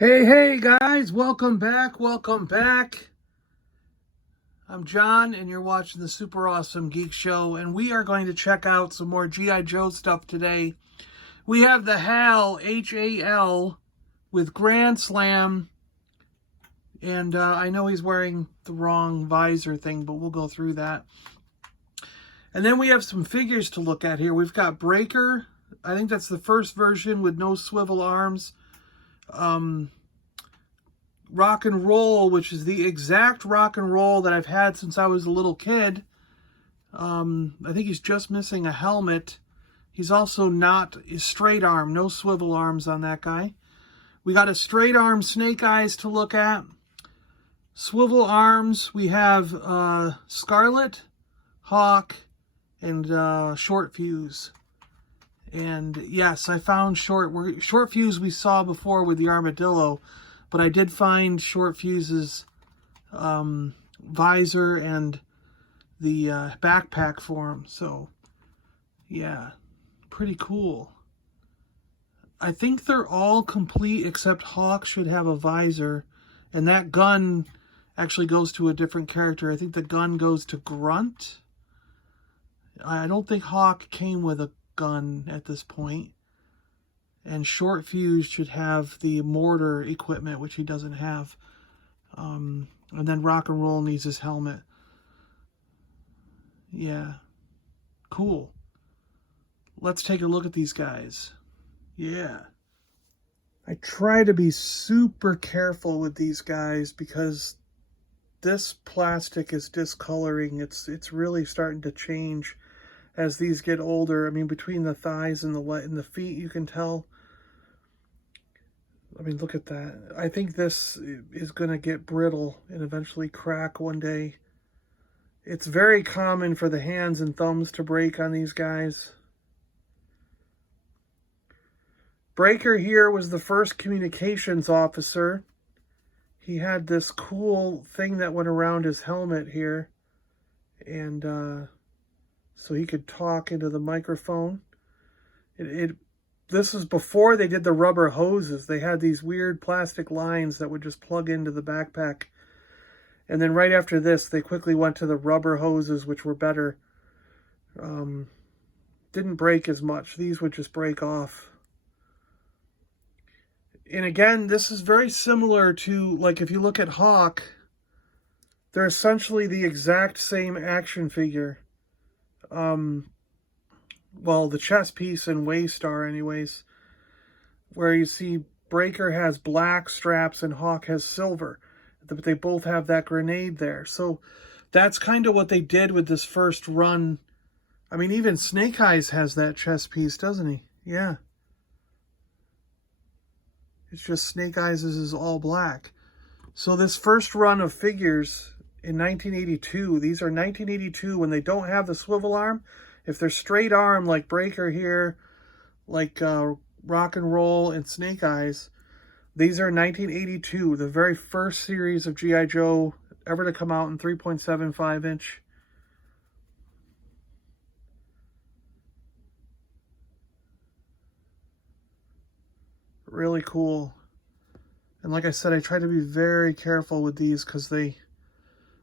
Hey guys, welcome back. I'm John and you're watching the Super Awesome Geek Show, and we are going to check out some more G.I. Joe stuff today. We have the HAL, H-A-L, with Grand Slam, and I know he's wearing the wrong visor thing, but we'll go through that. And then we have some figures to look at here. We've got Breaker. I think that's the first version with no swivel arms. Rock and Roll, which is the exact Rock and Roll that I've had since I was a little kid. I think he's just missing a helmet. He's also not a straight arm, no swivel arms on that guy. We got a straight arm Snake Eyes to look at. Swivel arms, we have Scarlett, Hawk, and Short Fuze. And yes, I found Short Fuze we saw before with the armadillo. But I did find Short Fuze's visor and the backpack for him. So, yeah, pretty cool. I think they're all complete except Hawk should have a visor. And that gun actually goes to a different character. I think the gun goes to Grunt. I don't think Hawk came with a gun at this point. And Short Fuse should have the mortar equipment, which he doesn't have. And then Rock and Roll needs his helmet. Yeah. Cool. Let's take a look at these guys. Yeah. I try to be super careful with these guys because this plastic is discoloring. It's really starting to change as these get older. I mean, between the thighs and the feet, you can tell. I mean, look at that. I think this is going to get brittle and eventually crack one day. It's very common for the hands and thumbs to break on these guys. Breaker here was the first communications officer. He had this cool thing that went around his helmet here. And so he could talk into the microphone. This is before they did the rubber hoses. They had these weird plastic lines that would just plug into the backpack. And then right after this, they quickly went to the rubber hoses, which were better. Didn't break as much. These would just break off. And again, this is very similar to, like, if you look at Hawk, they're essentially the exact same action figure. Well, the chest piece and waist are anyways, where you see Breaker has black straps and Hawk has silver, but they both have that grenade there. So that's kind of what they did with this first run. I mean, even Snake Eyes has that chest piece, doesn't he? Yeah. It's just Snake Eyes is all black. So this first run of figures in 1982, these are 1982 when they don't have the swivel arm. If they're straight arm like Breaker here, like Rock and Roll and Snake Eyes, these are 1982, the very first series of G.I. Joe ever to come out in 3.75 inch. Really cool. And like I said, I try to be very careful with these because they,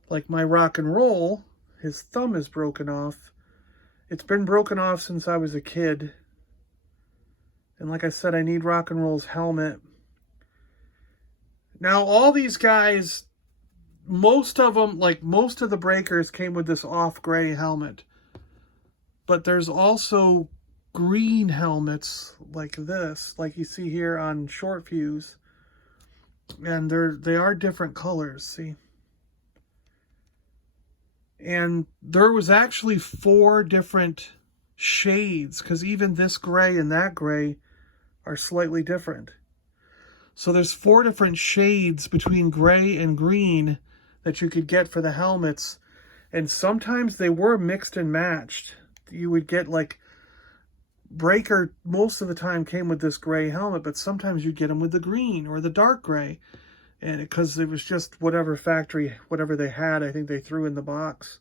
like my Rock and Roll, his thumb is broken off. It's been broken off since I was a kid. And like I said, I need Rock and Roll's helmet. Now, all these guys, most of them, like most of the Breakers, came with this off-gray helmet. But there's also green helmets like this, like you see here on Short Fuse. And they are different colors, see? And there was actually 4 different shades, because even this gray and that gray are slightly different. So there's 4 different shades between gray and green that you could get for the helmets. And sometimes they were mixed and matched. You would get like Breaker most of the time came with this gray helmet, but sometimes you'd get them with the green or the dark gray. And because it was just whatever factory, whatever they had, I think they threw in the box.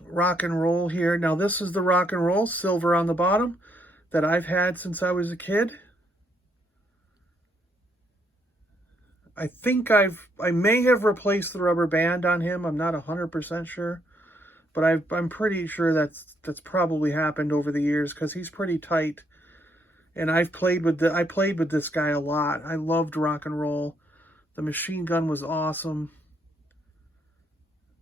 Rock and Roll here. Now this is the Rock and Roll, silver on the bottom, that I've had since I was a kid. I think I may have replaced the rubber band on him. I'm not 100% sure, but I'm pretty sure that's probably happened over the years because he's pretty tight. And I played with this guy a lot. I loved rock and roll. The machine gun was awesome.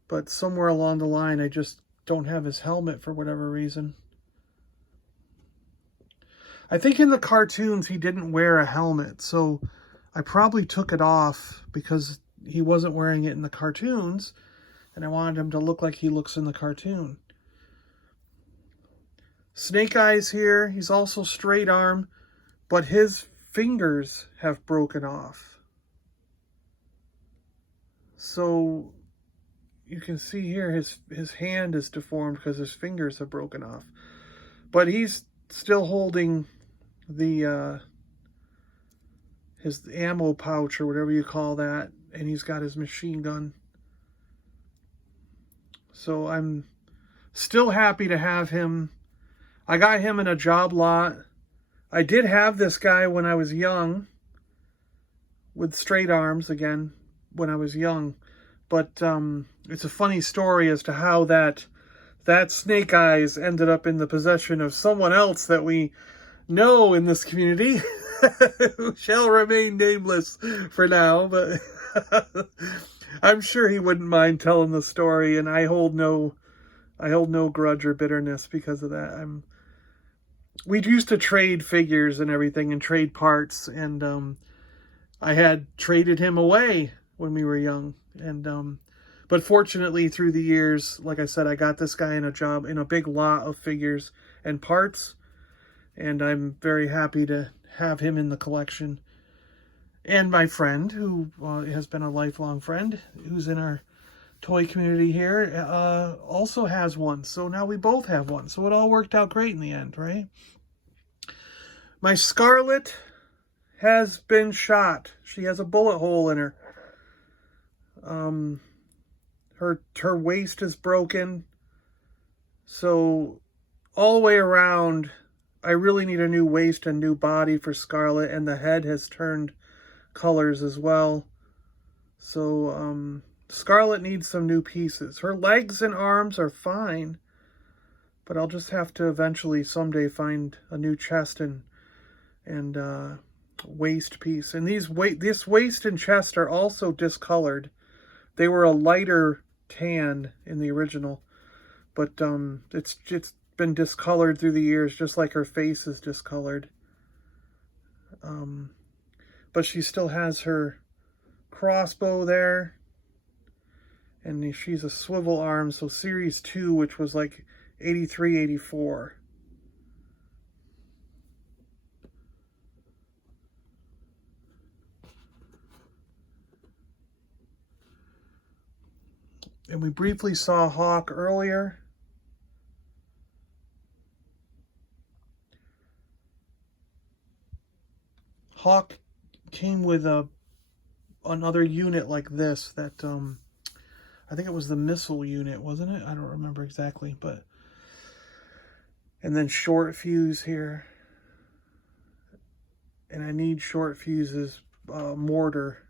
But somewhere along the line, I just don't have his helmet for whatever reason. I think in the cartoons, he didn't wear a helmet, so I probably took it off because he wasn't wearing it in the cartoons, and I wanted him to look like he looks in the cartoon. Snake Eyes here, he's also straight arm, but his fingers have broken off. So you can see here his hand is deformed because his fingers have broken off. But he's still holding the his ammo pouch or whatever you call that, and he's got his machine gun. So I'm still happy to have him. I got him in a job lot. I did have this guy when I was young, with straight arms again, when I was young. But it's a funny story as to how that Snake Eyes ended up in the possession of someone else that we know in this community, who shall remain nameless for now. But I'm sure he wouldn't mind telling the story, and I hold no grudge or bitterness because of that. We used to trade figures and everything and trade parts, and I had traded him away when we were young. And but fortunately through the years, like I said, I got this guy in a big lot of figures and parts, and I'm very happy to have him in the collection. And my friend, who has been a lifelong friend, who's in our toy community here, also has one. So now we both have one. So it all worked out great in the end, right? My Scarlett has been shot. She has a bullet hole in her. Her waist is broken. So all the way around, I really need a new waist and new body for Scarlett, and the head has turned colors as well. So Scarlett needs some new pieces. Her legs and arms are fine, but I'll just have to eventually someday find a new chest and waist piece. And this waist and chest are also discolored. They were a lighter tan in the original, but it's been discolored through the years, just like her face is discolored. But she still has her crossbow there, and she's a swivel arm, so Series 2, which was like 83, 84. And we briefly saw Hawk earlier. Hawk came with another unit like this that I think it was the missile unit, wasn't it? I don't remember exactly, but and then short fuse here. And I need short fuses, mortar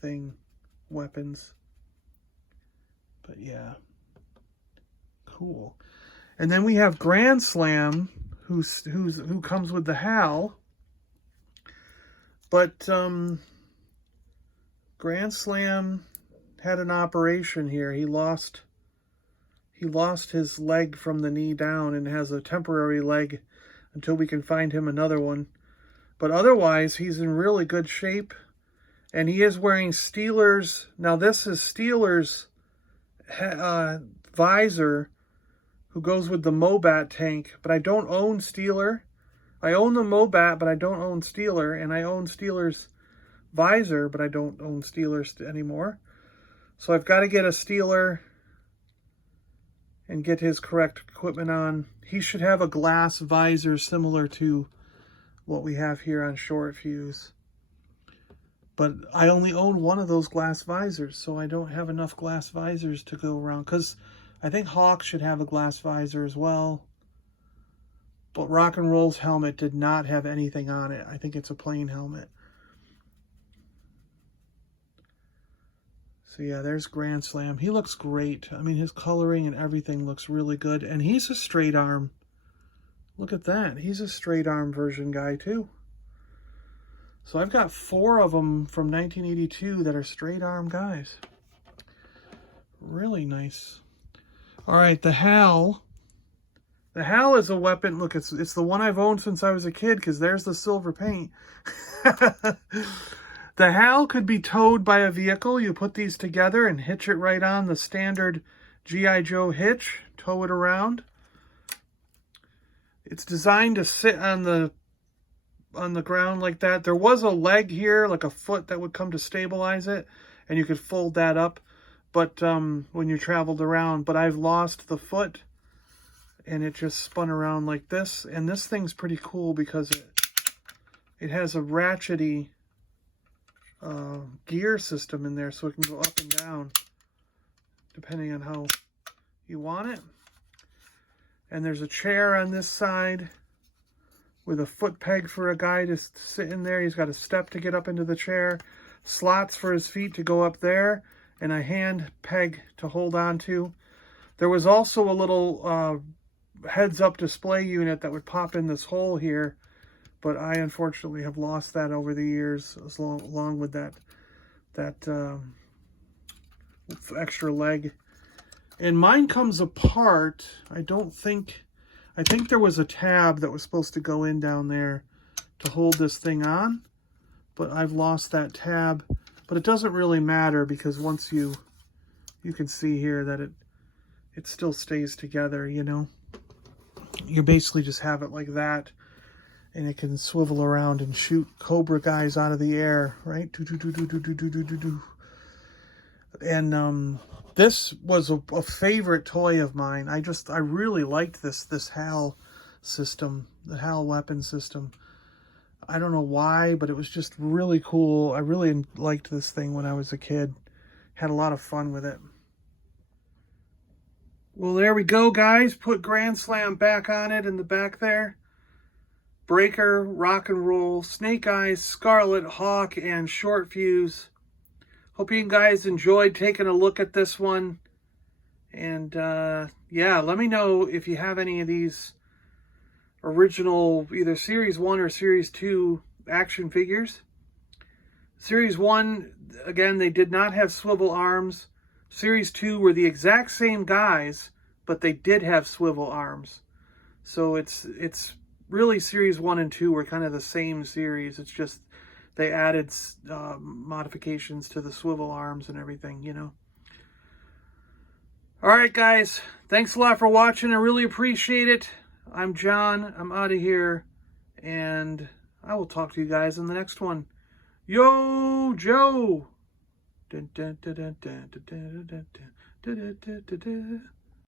thing, weapons. But yeah, cool. And then we have Grand Slam, who comes with the HAL. But Grand Slam had an operation here. He lost his leg from the knee down and has a temporary leg until we can find him another one. But otherwise, he's in really good shape. And he is wearing Steeler's. Now, this is Steeler's Visor, who goes with the Mobat tank. But I don't own Steeler. I own the Mobat, but I don't own Steeler. And I own Steeler's Visor, but I don't own Steeler's anymore. So I've got to get a Steeler and get his correct equipment on. He should have a glass visor similar to what we have here on Short Fuse. But I only own one of those glass visors, so I don't have enough glass visors to go around. Because I think Hawk should have a glass visor as well. But Rock and Roll's helmet did not have anything on it. I think it's a plain helmet. So yeah, there's Grand Slam. He looks great. I mean, his coloring and everything looks really good. And he's a straight arm. Look at that. He's a straight arm version guy too. So I've got 4 of them from 1982 that are straight arm guys. Really nice. All right, the HAL. The HAL is a weapon. Look, it's the one I've owned since I was a kid, because there's the silver paint. The HAL could be towed by a vehicle. You put these together and hitch it right on the standard G.I. Joe hitch. Tow it around. It's designed to sit on the ground like that. There was a leg here, like a foot that would come to stabilize it, and you could fold that up. But when you traveled around, but I've lost the foot, and it just spun around like this. And this thing's pretty cool because it has a ratchety gear system in there, so it can go up and down depending on how you want it. And there's a chair on this side with a foot peg for a guy to sit in there. He's got a step to get up into the chair, slots for his feet to go up there, and a hand peg to hold on to. There was also a little heads-up display unit that would pop in this hole here, but I unfortunately have lost that over the years, along with that extra leg. And mine comes apart. I think there was a tab that was supposed to go in down there to hold this thing on, but I've lost that tab. But it doesn't really matter, because once you can see here that it still stays together, you know. You basically just have it like that, and it can swivel around and shoot Cobra guys out of the air, right? And this was a favorite toy of mine. I really liked this HAL system, the HAL weapon system. I don't know why, but it was just really cool. I really liked this thing when I was a kid. Had a lot of fun with it. Well, there we go, guys. Put Grand Slam back on it in the back there. Breaker, Rock and Roll, Snake Eyes, Scarlett, Hawk, and Short Fuse. Hope you guys enjoyed taking a look at this one. And yeah, let me know if you have any of these original, either Series 1 or Series 2 action figures. Series 1, again, they did not have swivel arms. Series 2 were the exact same guys, but they did have swivel arms. So it's really Series 1 and 2 were kind of the same series. It's just they added modifications to the swivel arms and everything, you know. All right, guys. Thanks a lot for watching. I really appreciate it. I'm John. I'm out of here. And I will talk to you guys in the next one. Yo, Joe! Dun, dun, dun, dun, dun, dun, dun, dun, dun, dun, dun, dun.